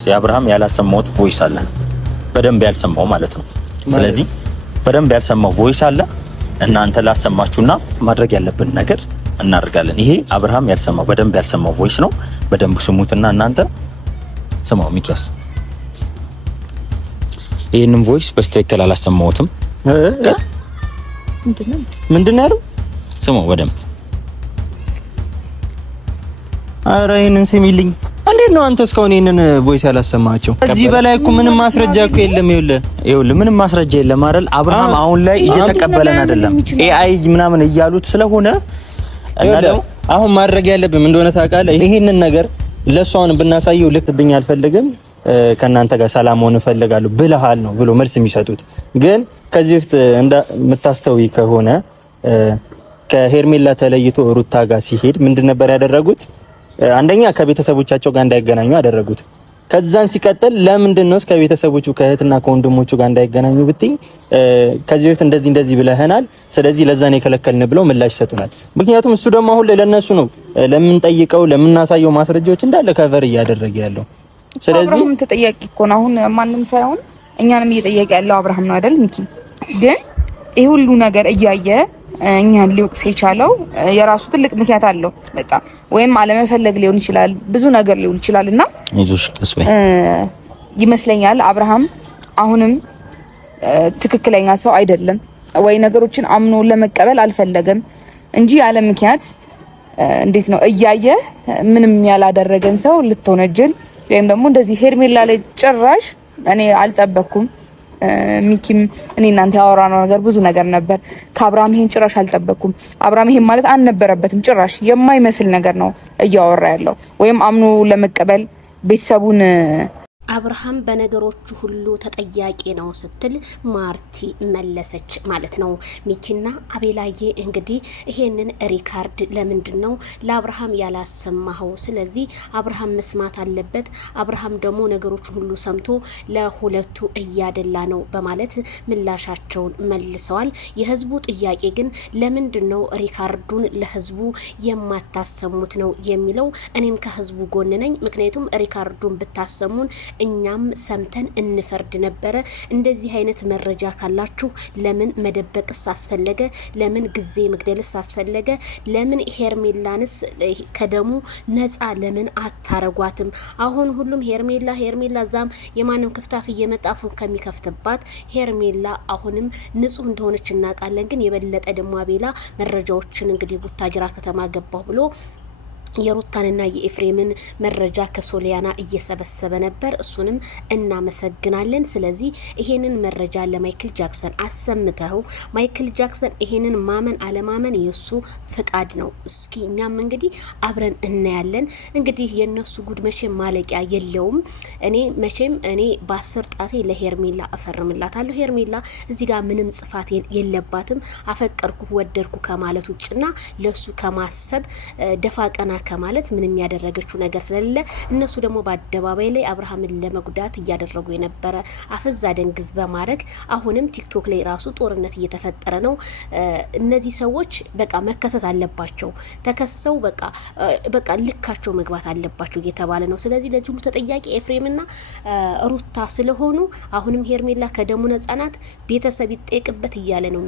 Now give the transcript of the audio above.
የአብርሃም ያላሰማው ቮይስ አለ በደንብ ያልሰማው ማለት ነው። ስለዚህ በደንብ ያልሰማው ቮይስ አለ እናንተ ላሰማችሁና ማድረግ ያለብን ነገር እናደርጋለን። ይሄ አብርሃም ያልሰማው በደንብ ያልሰማው ቮይስ ነው። በደንብ ስሙትና እናንተ ስማው። ሚኪያስ ይሄንን ቮይስ በስተክክል አላሰማሁትም። ምንድነው ያለው? ስማው በደንብ። አረ ይሄንን ስሚልኝ። እንዴት ነው አንተ እስካሁን ይሄንን ቮይስ ያላሰማቸው? እዚህ በላይ እኮ ምንም ማስረጃ እኮ የለም። ይኸውልህ ምንም ማስረጃ የለም አይደል? አብርሃም አሁን ላይ እየተቀበለን አይደለም። ኤአይ ምናምን እያሉት ስለሆነ አሁን ማድረግ ያለብን እንደሆነ ታውቃለህ። ይሄንን ነገር ለሷን ብናሳየው ልክብኝ አልፈልግም፣ ከናንተ ጋር ሰላም ሆነ እፈልጋለሁ ብለሃል ነው ብሎ መልስ የሚሰጡት። ግን ከዚህ በፊት እንደምታስተውይ ከሆነ ከሄርሜላ ተለይቶ ሩታ ጋር ሲሄድ ምንድን ነበር ያደረጉት? አንደኛ ከቤተሰቦቻቸው ጋር እንዳይገናኙ አደረጉት። ከዛን ሲቀጥል ለምንድን ነው ከቤተሰቦቹ ከእህትና ከወንድሞቹ ጋር እንዳይገናኙ ብትይ ከዚህ በፊት እንደዚህ ብለህናል፣ ስለዚህ ለዛ ነው የከለከልን ብለው ምላሽ ይሰጡናል። ምክንያቱም እሱ ደግሞ አሁን ለነሱ ነው ለምንጠይቀው ለምናሳየው ማስረጃዎች እንዳለ ከቨር እያደረገ ያለው። ስለዚህ አብርሃም ተጠያቂ እኮ ነው አሁን ማንም ሳይሆን እኛንም እየጠየቀ ያለው አብርሃም ነው አይደል ሚኪ? ግን ይሄ ሁሉ ነገር እያየ እኛን ሊወቅስ የቻለው የራሱ ትልቅ ምክንያት አለው። በቃ ወይም አለመፈለግ ሊሆን ይችላል፣ ብዙ ነገር ሊሆን ይችላልና ይመስለኛል አብርሃም አሁንም ትክክለኛ ሰው አይደለም ወይ ነገሮችን አምኖ ለመቀበል አልፈለገም እንጂ ያለ ምክንያት እንዴት ነው እያየ ምንም ያላደረገን ሰው ልትወነጀል ወይም ደግሞ እንደዚህ ሄርሜላ ላይ ጭራሽ እኔ አልጠበኩም። ሚኪም እኔ እናንተ ያወራነው ነገር ብዙ ነገር ነበር። ከአብርሃም ይሄን ጭራሽ አልጠበኩም። አብርሃም ይሄን ማለት አልነበረበትም። ጭራሽ የማይመስል ነገር ነው እያወራ ያለው ወይም አምኖ ለመቀበል ቤተሰቡን አብርሃም በነገሮቹ ሁሉ ተጠያቂ ነው ስትል ማርቲ መለሰች ማለት ነው። ሚኪና አቤላዬ እንግዲህ ይሄንን ሪካርድ ለምንድን ነው ለአብርሃም ያላሰማኸው? ስለዚህ አብርሃም መስማት አለበት። አብርሃም ደግሞ ነገሮችን ሁሉ ሰምቶ ለሁለቱ እያደላ ነው በማለት ምላሻቸውን መልሰዋል። የህዝቡ ጥያቄ ግን ለምንድን ነው ሪካርዱን ለህዝቡ የማታሰሙት ነው የሚለው። እኔም ከህዝቡ ጎን ነኝ። ምክንያቱም ሪካርዱን ብታሰሙን እኛም ሰምተን እንፈርድ ነበረ። እንደዚህ አይነት መረጃ ካላችሁ ለምን መደበቅስ አስፈለገ? ለምን ጊዜ መግደልስ አስፈለገ? ለምን ሄርሜላንስ ከደሙ ነፃ ለምን አታረጓትም? አሁን ሁሉም ሄርሜላ ዛም የማንም ክፍታፍ እየመጣፉን ከሚከፍትባት ሄርሜላ አሁንም ንጹህ እንደሆነች እናውቃለን። ግን የበለጠ ደግሞ አቤላ መረጃዎችን እንግዲህ ቡታጅራ ከተማ ገባው ብሎ የሩታንና የኤፍሬምን መረጃ ከሶሊያና እየሰበሰበ ነበር። እሱንም እናመሰግናለን። ስለዚህ ይሄንን መረጃ ለማይክል ጃክሰን አሰምተው ማይክል ጃክሰን ይሄንን ማመን አለማመን የሱ ፍቃድ ነው። እስኪ እኛም እንግዲህ አብረን እናያለን። እንግዲህ የነሱ ጉድ መቼም ማለቂያ የለውም። እኔ በ10 ጣቴ ለሄርሜላ እፈርምላታለሁ። ሄርሜላ እዚህ ጋር ምንም ጽፋት የለባትም። አፈቀርኩ ወደድኩ ከማለት ውጭና ለሱ ከማሰብ ደፋ ቀና ከማለት ምንም ያደረገችው ነገር ስለሌለ እነሱ ደግሞ በአደባባይ ላይ አብርሃምን ለመጉዳት እያደረጉ የነበረ አፈዛ ደንግዝ በማድረግ አሁንም ቲክቶክ ላይ ራሱ ጦርነት እየተፈጠረ ነው። እነዚህ ሰዎች በቃ መከሰስ አለባቸው። ተከሰው በቃ ልካቸው መግባት አለባቸው እየተባለ ነው። ስለዚህ ለዚህ ሁሉ ተጠያቂ ኤፍሬምና ሩታ ስለሆኑ አሁንም ሄርሜላ ከደሙ ነፃ ናት፣ ቤተሰብ ይጠየቅበት እያለ ነው።